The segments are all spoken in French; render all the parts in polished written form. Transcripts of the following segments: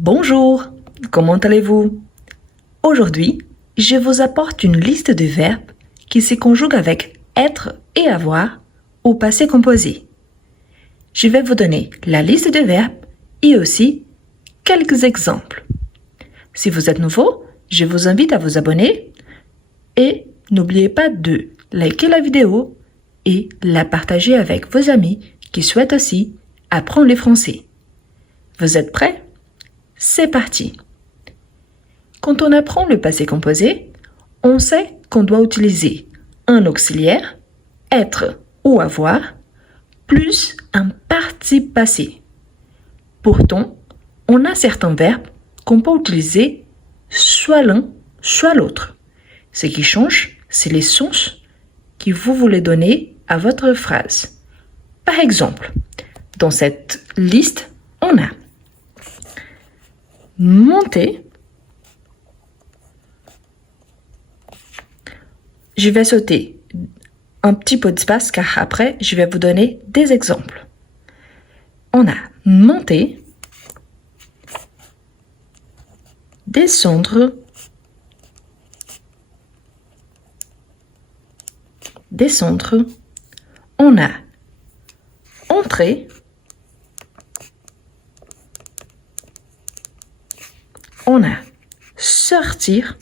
Bonjour, comment allez-vous? Aujourd'hui, je vous apporte une liste de verbes qui se conjuguent avec être et avoir au passé composé. Je vais vous donner la liste de verbes et aussi quelques exemples. Si vous êtes nouveau, je vous invite à vous abonner et n'oubliez pas de liker la vidéo et la partager avec vos amis qui souhaitent aussi apprendre le français. Vous êtes prêts? C'est parti! Quand on apprend le passé composé, on sait qu'on doit utiliser un auxiliaire, être ou avoir, plus un participe passé. Pourtant, on a certains verbes qu'on peut utiliser soit l'un, soit l'autre. Ce qui change, c'est les sens que vous voulez donner à votre phrase. Par exemple, dans cette liste, on a monter. Je vais sauter un petit peu d'espace car après, je vais vous donner des exemples. On a monter, descendre, descendre. On a entrer, on a sortir,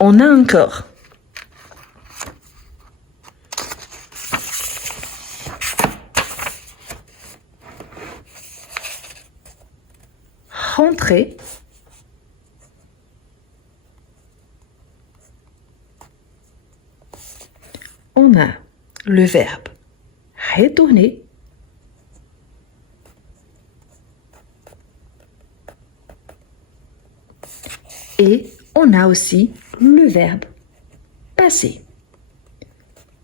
on a encore rentrer, on a le verbe retourner, et on a aussi le verbe passer.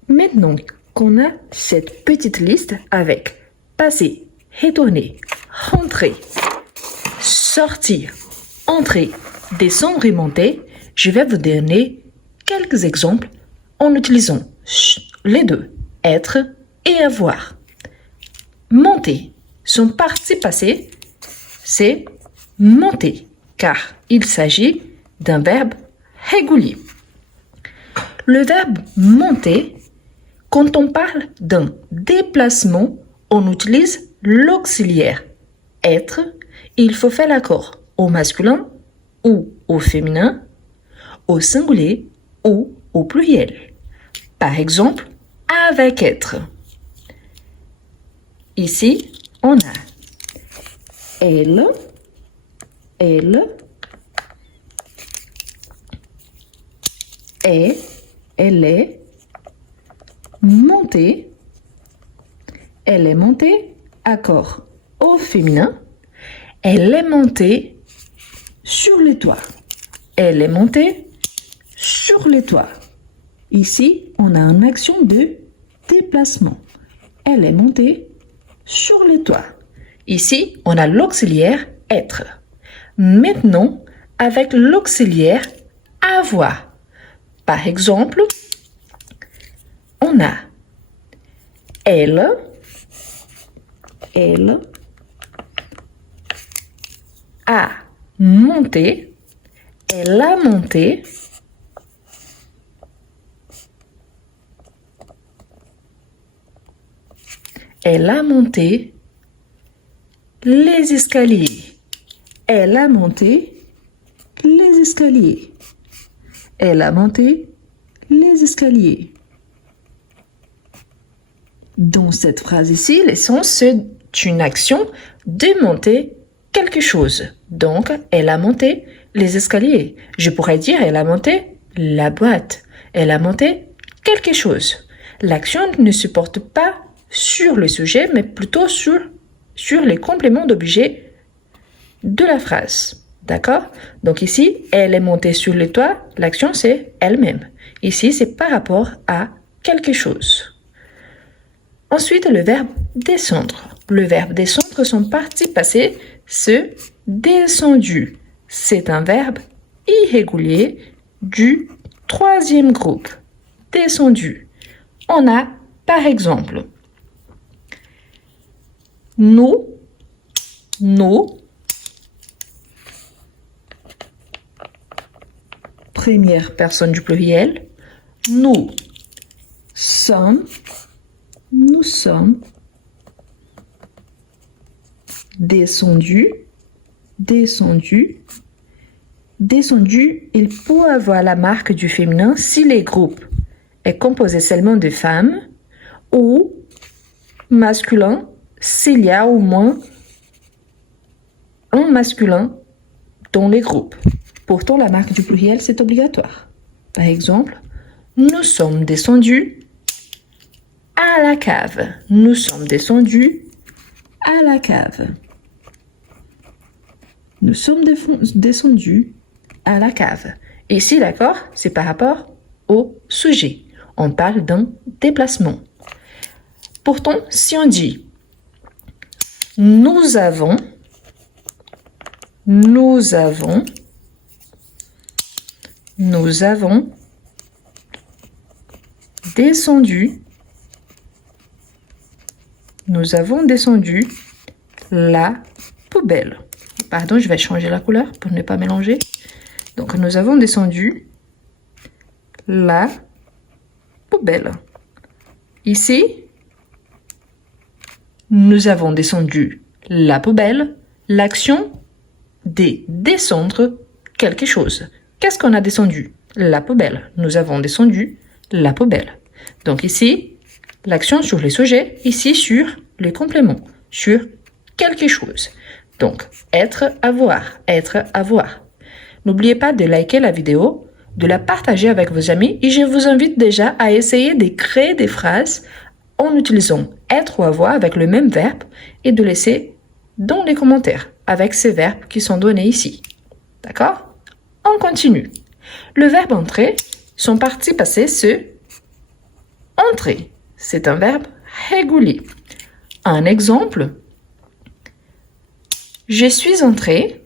Maintenant qu'on a cette petite liste avec passer, retourner, rentrer, sortir, entrer, descendre et monter, je vais vous donner quelques exemples en utilisant les deux, être et avoir. Monter, son participe passé, c'est monter, car il s'agit d'un verbe régulier. Le verbe monter, quand on parle d'un déplacement, on utilise l'auxiliaire être. Il faut faire l'accord au masculin ou au féminin, au singulier ou au pluriel. Par exemple, avec être. Ici, on a elle, elle, est, elle est, montée, elle est montée, accord au féminin, elle est montée sur le toit, elle est montée sur le toit. Ici, on a une action de déplacement, elle est montée sur le toit. Ici, on a l'auxiliaire être. Maintenant, avec l'auxiliaire avoir. Par exemple, on a elle a monté, elle a monté, elle a monté les escaliers, elle a monté les escaliers. Elle a monté les escaliers. Dans cette phrase ici, l'essence, c'est une action de monter quelque chose. Donc, elle a monté les escaliers. Je pourrais dire, elle a monté la boîte. Elle a monté quelque chose. L'action ne se porte pas sur le sujet, mais plutôt sur les compléments d'objet de la phrase. D'accord? Donc ici, elle est montée sur le toit, l'action c'est elle-même. Ici, c'est par rapport à quelque chose. Ensuite, le verbe descendre. Le verbe descendre, son participe passé, c'est descendu. C'est un verbe irrégulier du troisième groupe. Descendu. On a, par exemple, nous, nous. Première personne du pluriel. Nous sommes. Nous sommes. Descendus. Descendus. Descendu, il peut avoir la marque du féminin si le groupe est composé seulement de femmes ou masculin s'il y a au moins un masculin dans les groupes. Pourtant, la marque du pluriel, c'est obligatoire. Par exemple, nous sommes descendus à la cave. Nous sommes descendus à la cave. Nous sommes descendus à la cave. Ici, d'accord, c'est par rapport au sujet. On parle d'un déplacement. Pourtant, si on dit nous avons descendu la poubelle. Pardon, je vais changer la couleur pour ne pas mélanger. Donc, nous avons descendu la poubelle. Ici, nous avons descendu la poubelle. L'action de descendre quelque chose. Qu'est-ce qu'on a descendu? La poubelle. Nous avons descendu la poubelle. Donc ici, l'action sur les sujets. Ici, sur le complément. Sur quelque chose. Donc, être, avoir, être, avoir. N'oubliez pas de liker la vidéo, de la partager avec vos amis et je vous invite déjà à essayer de créer des phrases en utilisant être ou avoir avec le même verbe et de laisser dans les commentaires avec ces verbes qui sont donnés ici. D'accord? On continue. Le verbe entrer, son participe passé, c'est entrer. C'est un verbe régulier. Un exemple. Je suis entré.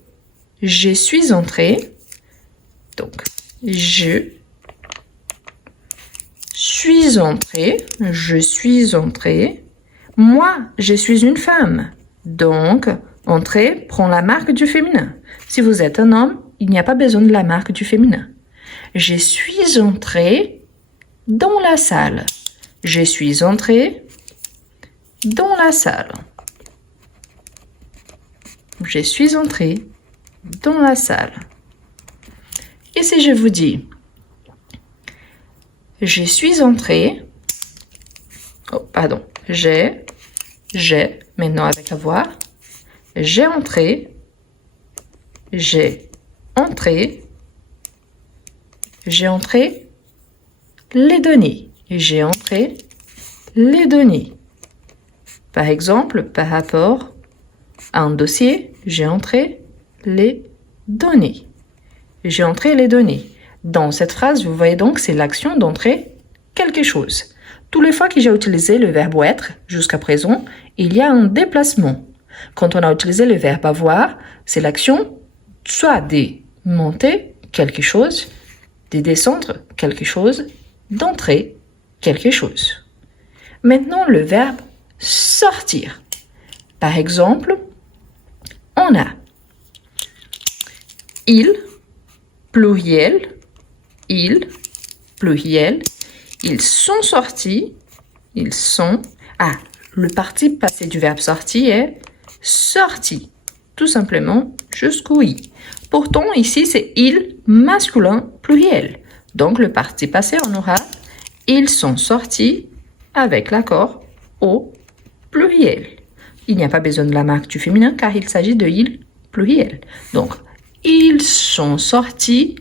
Je suis entré. Donc, je suis entré. Je suis entré. Moi, je suis une femme. Donc, entrer prend la marque du féminin. Si vous êtes un homme, il n'y a pas besoin de la marque du féminin. Je suis entré dans la salle. Je suis entré dans la salle. Je suis entré dans la salle. Et si je vous dis, je suis entré, j'ai, maintenant avec avoir, j'ai entré les données. J'ai entré les données. Par exemple, par rapport à un dossier, j'ai entré les données. J'ai entré les données. Dans cette phrase, vous voyez donc, c'est l'action d'entrer quelque chose. Toutes les fois que j'ai utilisé le verbe être jusqu'à présent, il y a un déplacement. Quand on a utilisé le verbe avoir, c'est l'action soit de monter quelque chose, de descendre quelque chose, d'entrer quelque chose. Maintenant, le verbe sortir. Par exemple, on a il, pluriel, ils sont sortis, le participe passé du verbe sortir est sorti, tout simplement jusqu'au i. Pourtant, ici, c'est il masculin pluriel. Donc, le participe passé, on aura ils sont sortis avec l'accord au pluriel. Il n'y a pas besoin de la marque du féminin car il s'agit de il pluriel. Donc, ils sont sortis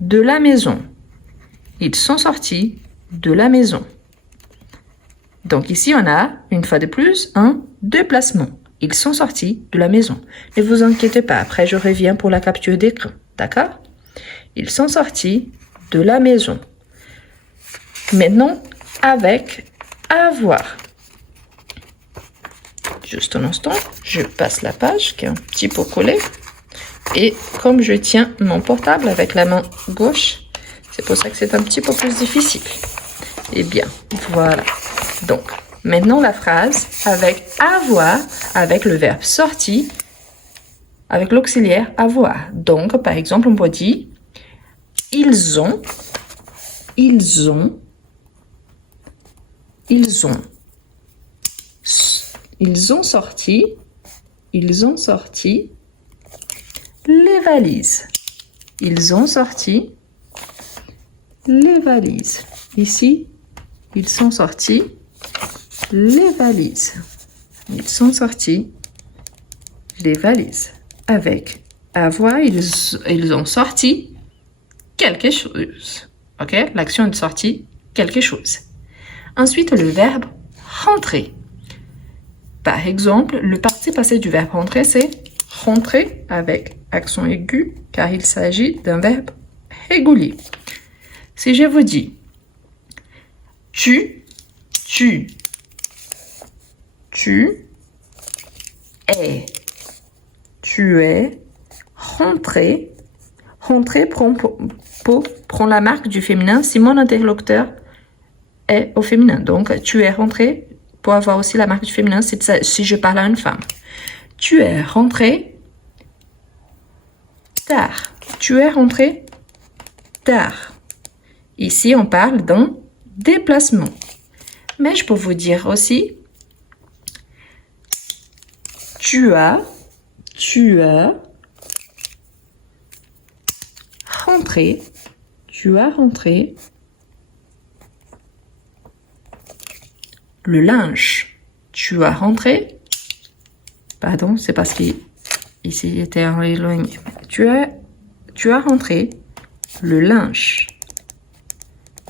de la maison. Ils sont sortis de la maison. Donc ici, on a, une fois de plus, un déplacement. Ils sont sortis de la maison. Ne vous inquiétez pas, après je reviens pour la capture d'écran. D'accord? Ils sont sortis de la maison. Maintenant, avec avoir. Juste un instant, je passe la page qui est un petit peu collée. Et comme je tiens mon portable avec la main gauche, c'est pour ça que c'est un petit peu plus difficile. Eh bien, voilà. Donc, Maintenant, la phrase avec avoir, avec le verbe sorti, avec l'auxiliaire avoir. Donc, par exemple, on peut dire ils ont sorti les valises. Ils ont sorti les valises. Ici, ils sont sortis les valises. Ils sont sortis les valises. Avec avoir, ils ont sorti quelque chose. OK? L'action de sortie, quelque chose. Ensuite, le verbe rentrer. Par exemple, le participe passé du verbe rentrer, c'est rentrer avec accent aigu, car il s'agit d'un verbe régulier. Si je vous dis tu es rentré. Rentrer prend la marque du féminin si mon interlocuteur est au féminin. Donc, tu es rentré pour avoir aussi la marque du féminin si je parle à une femme. Tu es rentré tard. Tu es rentré tard. Ici, on parle d'un déplacement. Mais je peux vous dire aussi tu as rentré le linge. Tu as rentré. Pardon, c'est parce qu'ici il était éloigné. Tu as rentré le linge.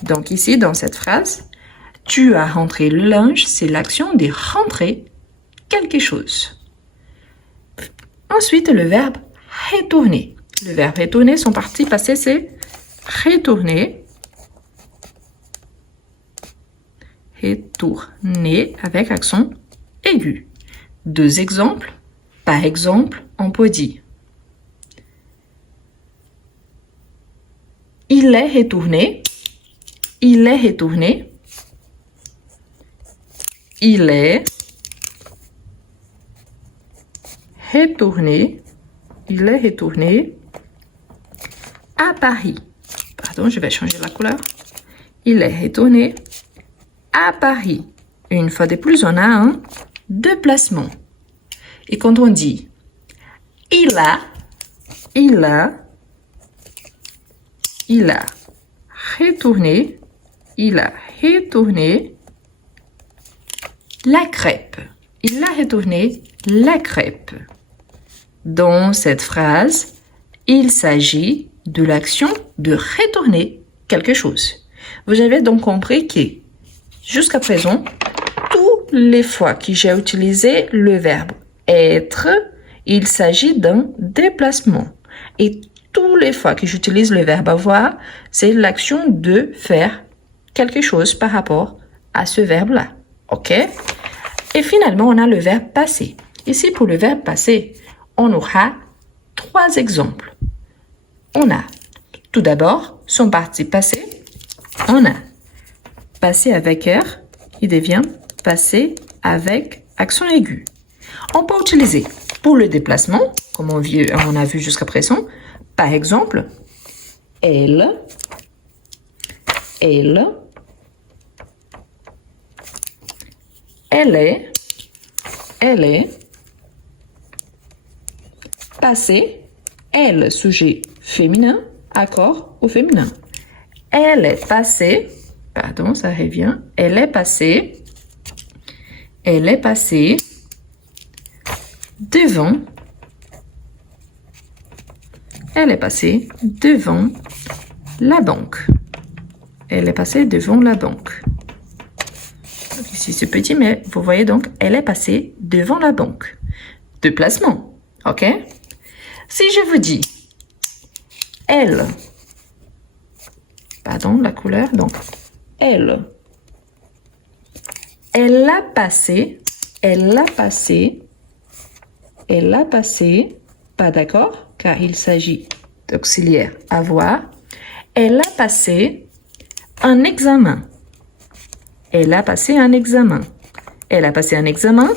Donc ici, dans cette phrase, tu as rentré le linge, c'est l'action de rentrer quelque chose. Ensuite, le verbe retourner. Le verbe retourner, son participe passé, c'est retourner. Retourner avec accent aigu. Deux exemples. Par exemple, on peut dire il est retourné. Il est retourné. Il est retourné. Il est retourné à Paris. Pardon, je vais changer la couleur. Il est retourné à Paris. Une fois de plus, on a un déplacement. Et quand on dit il a retourné la crêpe. Il a retourné la crêpe. Dans cette phrase, il s'agit de l'action de retourner quelque chose. Vous avez donc compris que, jusqu'à présent, toutes les fois que j'ai utilisé le verbe être, il s'agit d'un déplacement. Et toutes les fois que j'utilise le verbe avoir, c'est l'action de faire quelque chose par rapport à ce verbe-là. OK? Et finalement, on a le verbe passer. Ici, pour le verbe passer, on aura 3 exemples. On a tout d'abord son participe passé. On a passé avec R, qui devient passé avec accent aigu. On peut utiliser pour le déplacement, comme on a vu jusqu'à présent, par exemple, elle est passée, elle, sujet féminin, accord au féminin. Elle est passée, pardon, ça revient, elle est passée devant, la banque. Elle est passée devant la banque. Ici, c'est petit, mais vous voyez donc, elle est passée devant la banque. Déplacement, OK? Si je vous dis, elle, pardon, la couleur, donc, elle a passé, pas d'accord, car il s'agit d'auxiliaire avoir. Elle a passé un examen. Elle a passé un examen. Elle a passé un examen.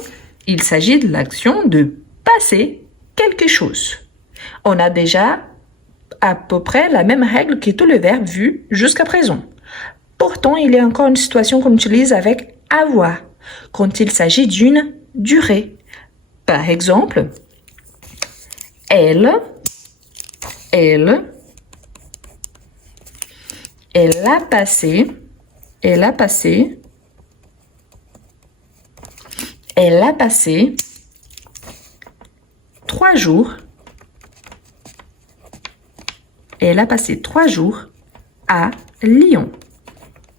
Il s'agit de l'action de passer quelque chose. On a déjà à peu près la même règle que tous les verbes vus jusqu'à présent. Pourtant, il y a encore une situation qu'on utilise avec avoir, quand il s'agit d'une durée. Par exemple, elle a passé 3 jours. Elle a passé 3 jours à Lyon.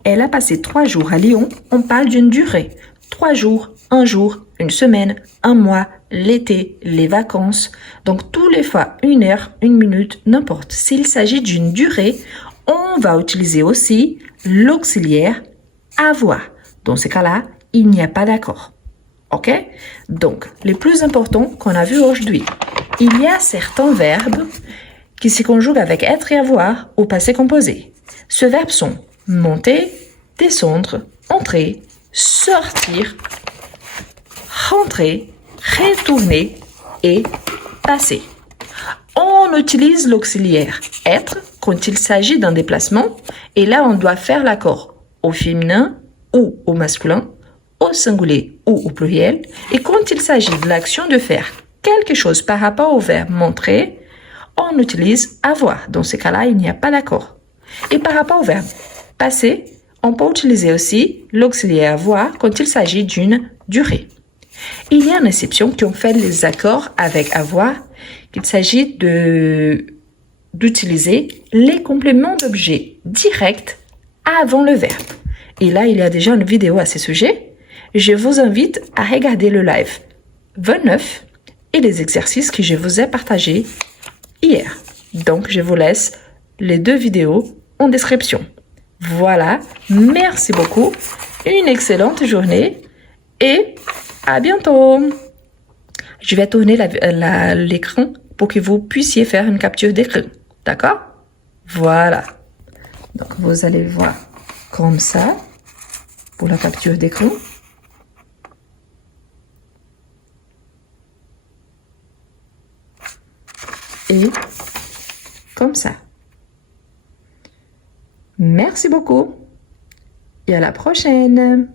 Elle a passé 3 jours à Lyon. On parle d'une durée. 3 jours, 1 jour, 1 semaine, 1 mois, l'été, les vacances. Donc, tous les fois, 1 heure, 1 minute, n'importe. S'il s'agit d'une durée, on va utiliser aussi l'auxiliaire avoir. Dans ce cas-là, il n'y a pas d'accord. OK? Donc, les plus importants qu'on a vus aujourd'hui. Il y a certains verbes qui se conjuguent avec être et avoir au passé composé. Ces verbes sont monter, descendre, entrer, sortir, rentrer, retourner et passer. On utilise l'auxiliaire être quand il s'agit d'un déplacement et là on doit faire l'accord au féminin ou au masculin, au singulier ou au pluriel. Et quand il s'agit de l'action de faire quelque chose par rapport au verbe montrer, on utilise avoir. Dans ce cas-là, il n'y a pas d'accord. Et par rapport au verbe passer, on peut utiliser aussi l'auxiliaire avoir quand il s'agit d'une durée. Il y a une exception qui ont fait les accords avec avoir, qu'il s'agit d'utiliser les compléments d'objet directs avant le verbe. Et là, il y a déjà une vidéo à ce sujet. Je vous invite à regarder le live 29 et les exercices que je vous ai partagés hier. Donc, je vous laisse les 2 vidéos en description. Voilà, merci beaucoup, une excellente journée et à bientôt. Je vais tourner l'écran pour que vous puissiez faire une capture d'écran. D'accord? Voilà. Donc, vous allez voir comme ça pour la capture d'écran. Et comme ça. Merci beaucoup et à la prochaine.